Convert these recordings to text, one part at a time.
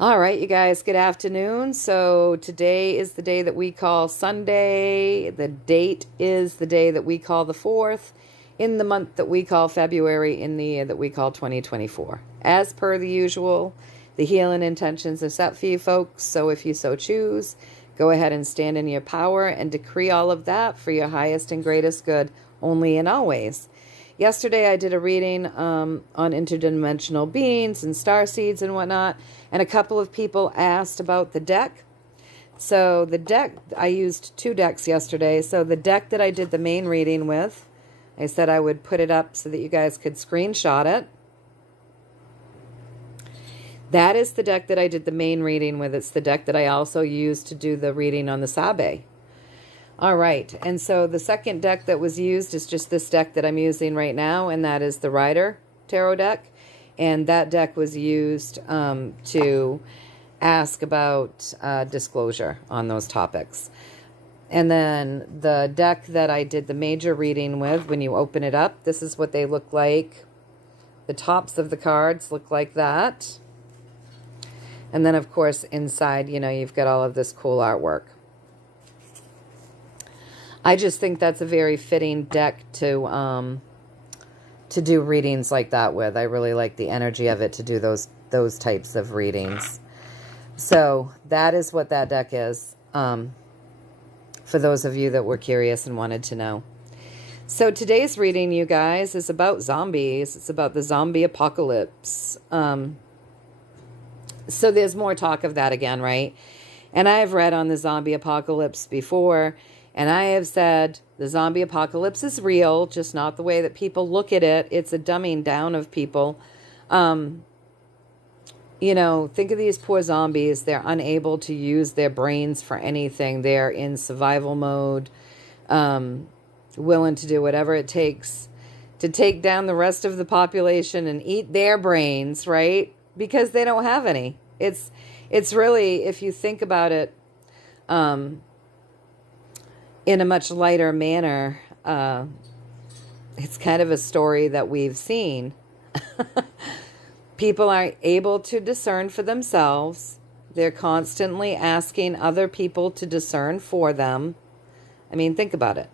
All right, you guys, good afternoon. So today is the day that we call Sunday. The date is the day that we call the 4th in the month that we call February in the year that we call 2024. As per the usual, the healing intentions are set for you folks. So if you so choose, go ahead and stand in your power and decree all of that for your highest and greatest good only and always. Yesterday I did a reading on interdimensional beings and star seeds and whatnot, and a couple of people asked about the deck. So the deck, I used 2 decks yesterday. So the deck that I did the main reading with, I said I would put it up so that you guys could screenshot it. That is the deck that I did the main reading with. It's the deck that I also used to do the reading on the Sabe. All right, and so the second deck that was used is just this deck that I'm using right now, and that is the Rider Tarot deck. And that deck was used to ask about disclosure on those topics. And then the deck that I did the major reading with, when you open it up, this is what they look like. The tops of the cards look like that. And then, of course, inside, you know, you've got all of this cool artwork. I just think that's a very fitting deck to do readings like that with. I really like the energy of it to do those types of readings. So that is what that deck is, for those of you that were curious and wanted to know. So today's reading, you guys, is about zombies. It's about the zombie apocalypse. So there's more talk of that again, right? And I've read on the zombie apocalypse before, and I have said the zombie apocalypse is real, just not the way that people look at it. It's a dumbing down of people. You know, think of these poor zombies. They're unable to use their brains for anything. They're in survival mode, willing to do whatever it takes to take down the rest of the population and eat their brains, right? Because they don't have any. It's really, if you think about it, in a much lighter manner, it's kind of a story that we've seen. People aren't able to discern for themselves. They're constantly asking other people to discern for them. I mean, think about it.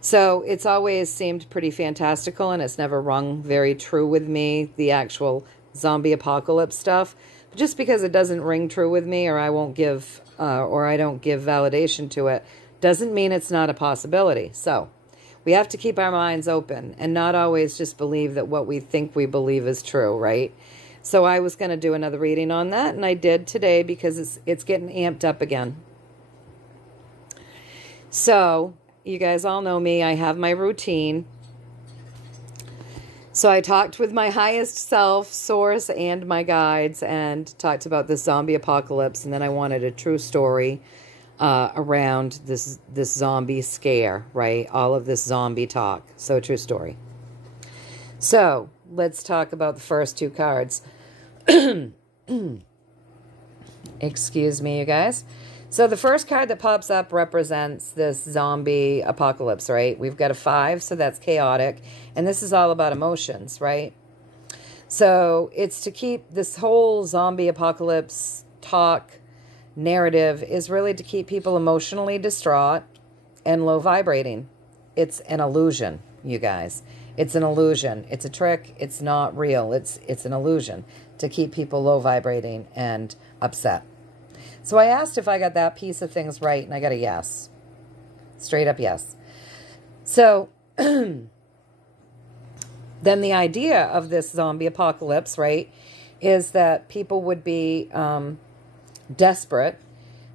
So it's always seemed pretty fantastical, and it's never rung very true with me, the actual zombie apocalypse stuff. But just because it doesn't ring true with me, or I won't give, or I don't give validation to it, doesn't mean it's not a possibility. So we have to keep our minds open and not always just believe that what we think we believe is true, right? So I was going to do another reading on that, and I did today because it's getting amped up again. So you guys all know me. I have my routine. So I talked with my highest self, source, and my guides, and talked about the zombie apocalypse, and then I wanted a true story around this zombie scare, right? All of this zombie talk. So true story. So let's talk about the first 2 cards. Excuse me, you guys. So the first card that pops up represents this zombie apocalypse, right? We've got a 5, so that's chaotic. And this is all about emotions, right? So it's to keep this whole zombie apocalypse talk narrative is really to keep people emotionally distraught and low vibrating. It's an illusion, you guys. It's an illusion. It's a trick. It's not real. It's an illusion to keep people low vibrating and upset. So I asked if I got that piece of things right, and I got a yes. Straight up yes. So then the idea of this zombie apocalypse, right, is that people would be desperate.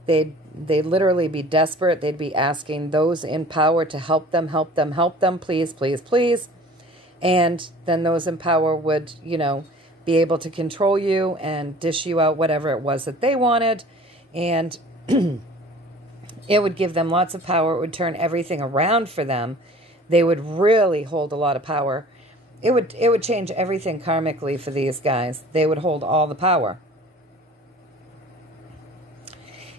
They'd literally be desperate. They'd be asking those in power to help them, please, please, please. And then those in power would, you know, be able to control you and dish you out whatever it was that they wanted. And it would give them lots of power. It would turn everything around for them. They would really hold a lot of power. It would change everything karmically for these guys. They would hold all the power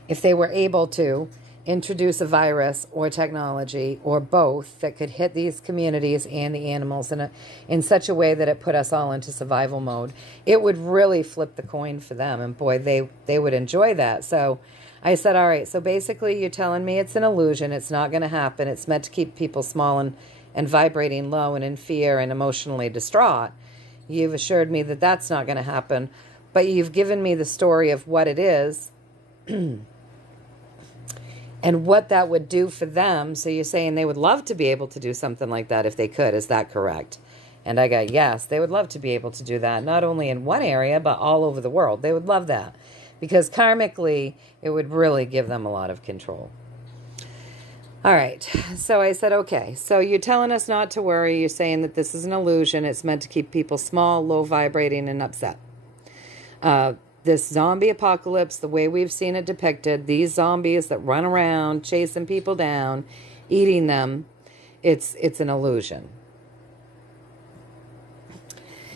if they were able to introduce a virus or technology or both that could hit these communities and the animals in such a way that it put us all into survival mode, it would really flip the coin for them. And boy, they would enjoy that. So I said, all right, so basically you're telling me it's an illusion. It's not going to happen. It's meant to keep people small and vibrating low and in fear and emotionally distraught. You've assured me that that's not going to happen, but you've given me the story of what it is and what that would do for them. So you're saying they would love to be able to do something like that if they could. Is that correct? And I got, yes, they would love to be able to do that, not only in one area, but all over the world. They would love that because karmically, it would really give them a lot of control. All right, so I said, okay, so you're telling us not to worry. You're saying that this is an illusion. It's meant to keep people small, low vibrating, and upset. This zombie apocalypse, the way we've seen it depicted, these zombies that run around, chasing people down, eating them, it's an illusion.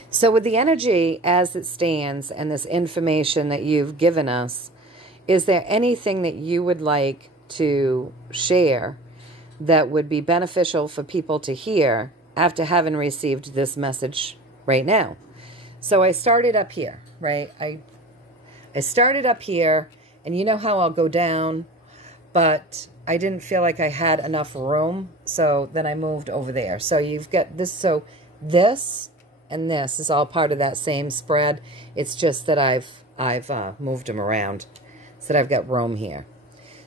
So with the energy as it stands and this information that you've given us, is there anything that you would like to share that would be beneficial for people to hear after having received this message right now? So I started up here, right? I started up here, and you know how I'll go down, but I didn't feel like I had enough room, so then I moved over there. So you've got this, so this and this is all part of that same spread. It's just that I've moved them around so that I've got room here.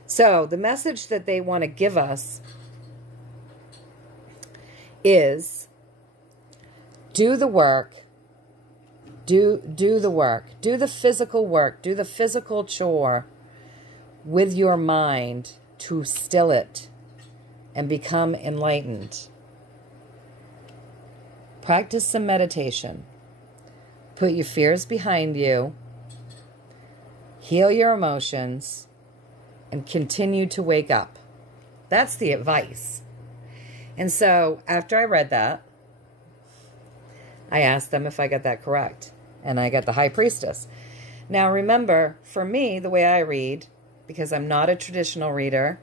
So the message that they want to give us is do the work, do the work, do the physical work, do the physical chore with your mind to still it and become enlightened. Practice some meditation. Put your fears behind you. Heal your emotions. And continue to wake up. That's the advice. And so after I read that, I asked them if I got that correct. And I got the High Priestess. Now remember, for me, the way I read, because I'm not a traditional reader,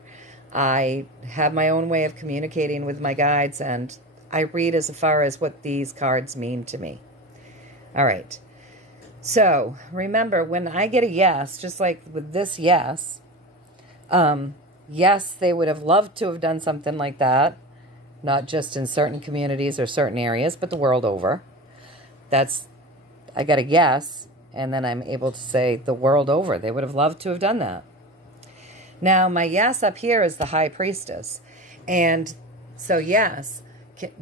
I have my own way of communicating with my guides, and I read as far as what these cards mean to me. All right. So remember, when I get a yes, just like with this yes, yes, they would have loved to have done something like that, not just in certain communities or certain areas, but the world over. I got a yes, and then I'm able to say the world over. They would have loved to have done that. Now, my yes up here is the High Priestess. And so, yes,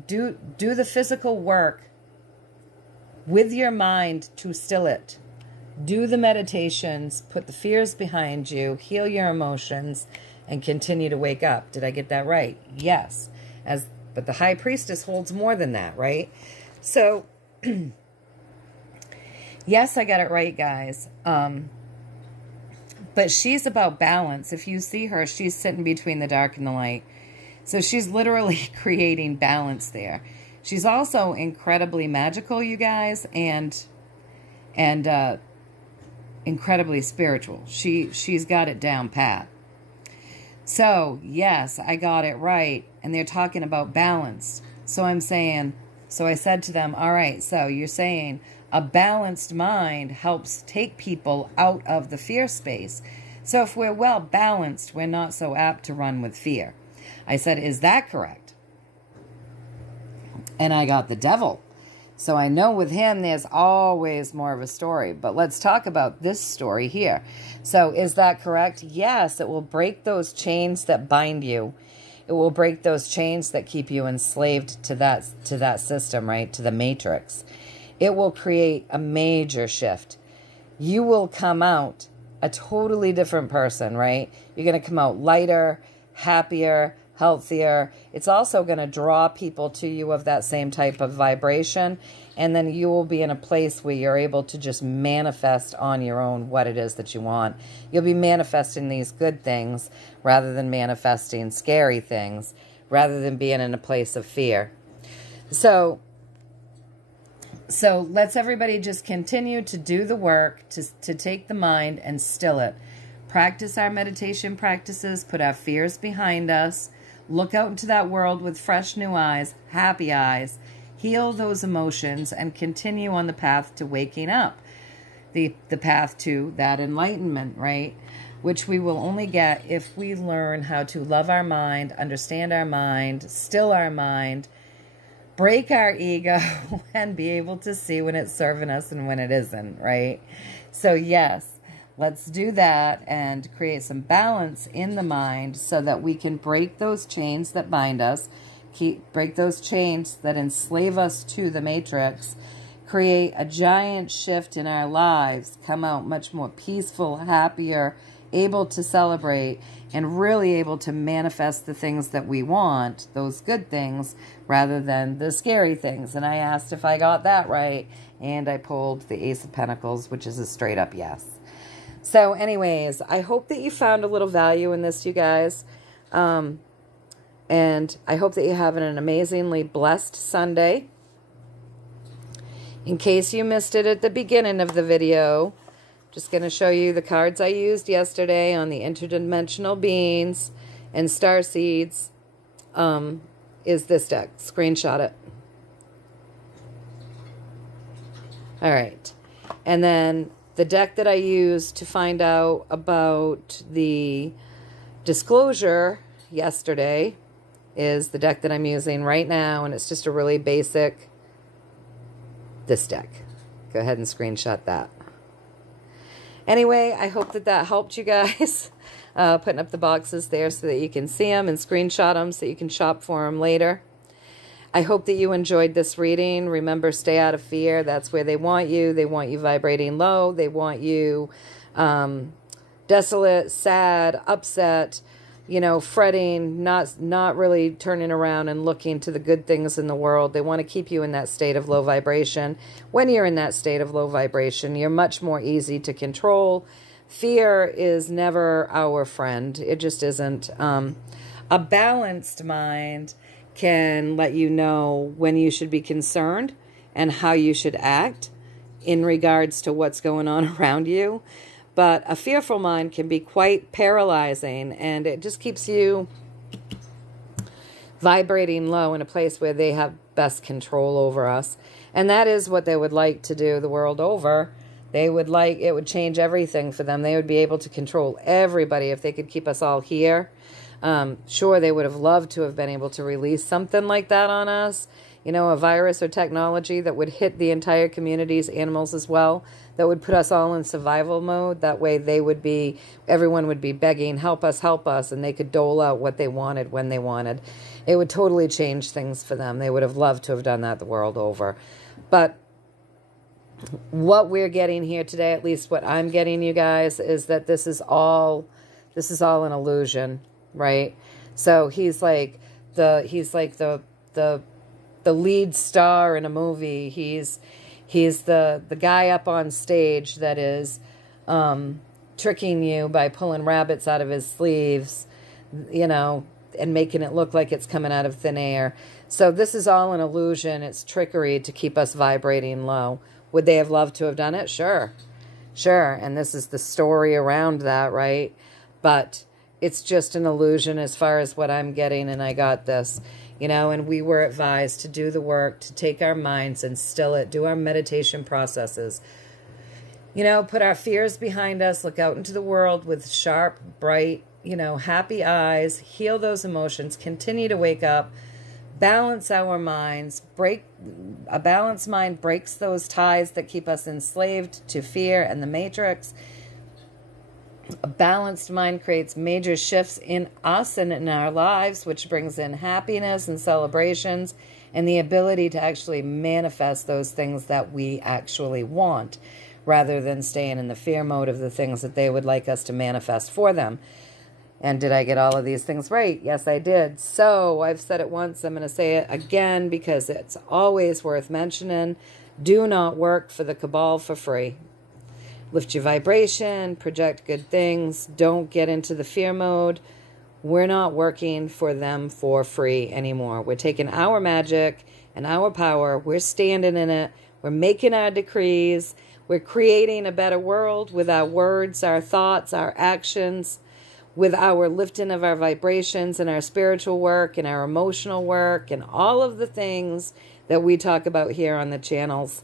do the physical work with your mind to still it. Do the meditations, put the fears behind you, heal your emotions, and continue to wake up. Did I get that right? Yes. But the High Priestess holds more than that, right? So, yes, I got it right, guys. But she's about balance. If you see her, she's sitting between the dark and the light. So she's literally creating balance there. She's also incredibly magical, you guys, and incredibly spiritual. She's got it down pat. So, yes, I got it right. And they're talking about balance. So I'm saying, so I said to them, all right, so you're saying a balanced mind helps take people out of the fear space. So if we're well balanced, we're not so apt to run with fear. I said, is that correct? And I got the Devil. So I know with him, there's always more of a story. But let's talk about this story here. So is that correct? Yes, it will break those chains that bind you. It will break those chains that keep you enslaved to that system, right? To the matrix. It will create a major shift. You will come out a totally different person, right? You're going to come out lighter, happier, healthier. It's also going to draw people to you of that same type of vibration. And then you will be in a place where you're able to just manifest on your own what it is that you want. You'll be manifesting these good things rather than manifesting scary things, rather than being in a place of fear. So let's everybody just continue to do the work, to take the mind and still it. practice our meditation practices, put our fears behind us, look out into that world with fresh new eyes, happy eyes, heal those emotions, and continue on the path to waking up, the path to that enlightenment, right? Which we will only get if we learn how to love our mind, understand our mind, still our mind, break our ego, and be able to see when it's serving us and when it isn't, right? So yes, let's do that and create some balance in the mind so that we can break those chains that bind us, break those chains that enslave us to the matrix, create a giant shift in our lives, come out much more peaceful, happier, able to celebrate, and really able to manifest the things that we want, those good things, rather than the scary things. And I asked if I got that right, and I pulled the Ace of Pentacles, which is a straight up yes. So anyways, I hope that you found a little value in this, you guys. And I hope that you have an amazingly blessed Sunday. In case you missed it at the beginning of the video, just going to show you the cards I used yesterday on the interdimensional beings and star seeds. Is this deck. Screenshot it. All right. And then the deck that I used to find out about the disclosure yesterday is the deck that I'm using right now, and it's just a really basic, this deck. Go ahead and screenshot that. Anyway, I hope that that helped you guys. Putting up the boxes there so that you can see them and screenshot them so you can shop for them later. I hope that you enjoyed this reading. Remember, stay out of fear. That's where they want you. They want you vibrating low. They want you desolate, sad, upset, you know, fretting, not really turning around and looking to the good things in the world. They want to keep you in that state of low vibration. When you're in that state of low vibration, you're much more easy to control. Fear is never our friend. It just isn't. A balanced mind can let you know when you should be concerned and how you should act in regards to what's going on around you. But a fearful mind can be quite paralyzing, and it just keeps you vibrating low in a place where they have best control over us. And that is what they would like to do the world over. They would like, it would change everything for them. They would be able to control everybody if they could keep us all here. Sure, they would have loved to have been able to release something like that on us. You know, a virus or technology that would hit the entire communities, animals as well, that would put us all in survival mode. That way they would be, everyone would be begging, help us, and they could dole out what they wanted when they wanted. It would totally change things for them. They would have loved to have done that the world over. But what we're getting here today, at least what I'm getting, you guys, is that this is all an illusion, right? So he's like the lead star in a movie. He's the guy up on stage that is tricking you by pulling rabbits out of his sleeves, you know, and making it look like it's coming out of thin air. So this is all an illusion. It's trickery to keep us vibrating low. Would they have loved to have done it? Sure. Sure. And this is the story around that, right? But it's just an illusion as far as what I'm getting, and I got this. You know, and we were advised to do the work, to take our minds and still it, do our meditation processes. You know, put our fears behind us, look out into the world with sharp, bright, you know, happy eyes, heal those emotions, continue to wake up, balance our minds, a balanced mind breaks those ties that keep us enslaved to fear and the matrix. A balanced mind creates major shifts in us and in our lives, which brings in happiness and celebrations and the ability to actually manifest those things that we actually want, rather than staying in the fear mode of the things that they would like us to manifest for them. And did I get all of these things right? Yes, I did. So I've said it once. I'm going to say it again because it's always worth mentioning. Do not work for the cabal for free. Lift your vibration, project good things. Don't get into the fear mode. We're not working for them for free anymore. We're taking our magic and our power. We're standing in it. We're making our decrees. We're creating a better world with our words, our thoughts, our actions, with our lifting of our vibrations and our spiritual work and our emotional work and all of the things that we talk about here on the channels.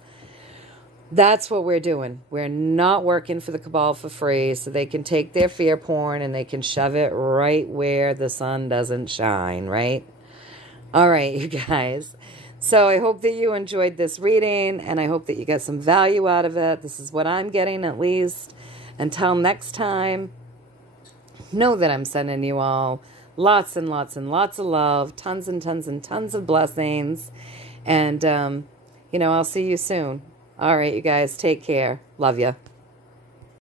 That's what we're doing. We're not working for the cabal for free so they can take their fear porn and they can shove it right where the sun doesn't shine, right? All right, you guys. So I hope that you enjoyed this reading and I hope that you got some value out of it. This is what I'm getting, at least. Until next time, know that I'm sending you all lots and lots and lots of love, tons and tons and tons of blessings. And, I'll see you soon. All right, you guys, take care. Love ya.